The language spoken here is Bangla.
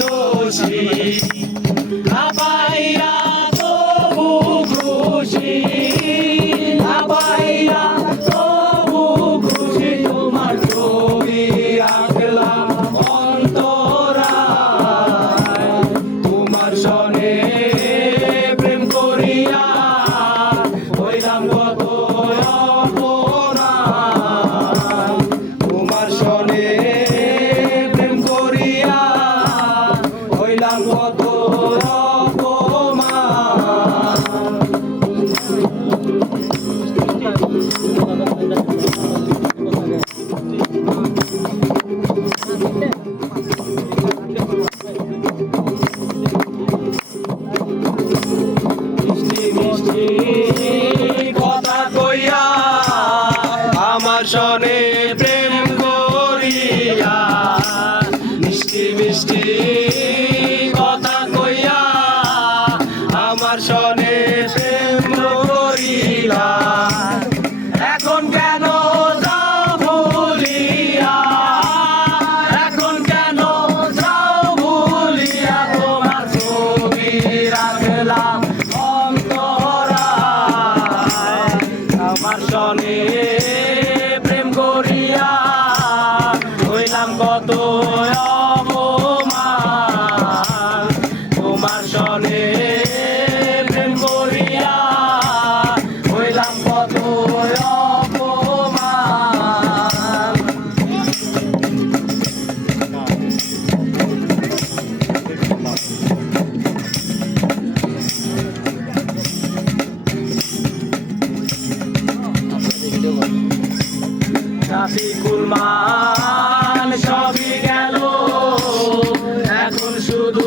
দোষী না পাইয়া তবু খুশি না পাইয়া তবু খুশি তোমার ছবি রাখলাম অন্তরায় তোমার সনে প্রেম করিয়া হইলাম কত অপরাধ তোমার সনে প্রেম করিয়া হইলাম কত কথা কইয়া আমার সনে প্রেম করিয়া মিষ্টি মিষ্টি কথা কইয়া আমার সনে প্রেম করিলা এখন কেন যাও ভুলিয়া এখন কেন যাও ভুলিয়া তোমার ছবি রাখলাম আমার সনে প্রেম করিয়া হইলাম কত অপমান তোমার সনে প্রেম করিয়া হইলাম কত অপমান রাফিকুল মান সবই গেল এখন শুধু